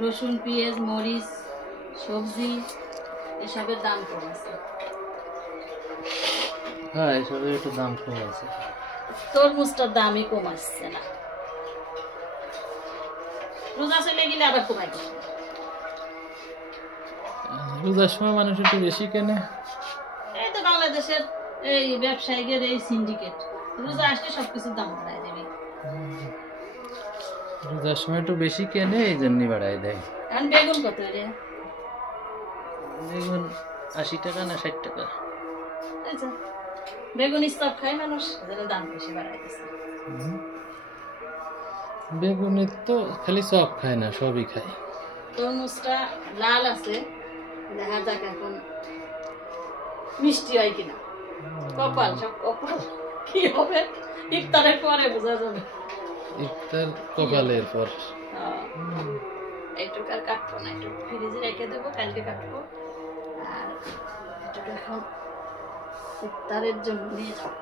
রসুন পেঁয়াজ মরিচ সবজি এসবের দাম কম আছে। হ্যাঁ, এসবের একটু দাম কম আছে। তরমুজটার দামই কম আসছে না। রোজা চলে গেলে আবার কমাই দেবে। রোজার সময় মানুষ একটু বেশি কেনে। এই তো বাংলাদেশের এই ব্যবসায়ীদের এই সিন্ডিকেট রোজা আসলে সবকিছুর দাম বাড়ায় দেবে। রোজার সময় একটু বেশি কেনে, এই জন্যই বাড়াই দেয়। এখন বেগুন কত রে? বেগুন 80 টাকা না 60 টাকা। আচ্ছা, বেগুন স্টক খায় মানুষ, এজন্য দাম বেশি বাড়াই দিচ্ছে। বেগুনের তো খালি চপ খায় না, সবই খায়। তরমুজটা লাল আছে, দেখা যাক এখন মিষ্টি হয় কিনা। কপাল, সব কপাল কি হবে ইফতারের পরে বোঝা যাবে। ইফতার কপালের পর। এইটুকু আর কাটবো না, একটু ফ্রিজে রেখে দেবো, কালকে কাটবো। আর এটুকু এখন ইফতারের জন্য নিয়ে যাবো।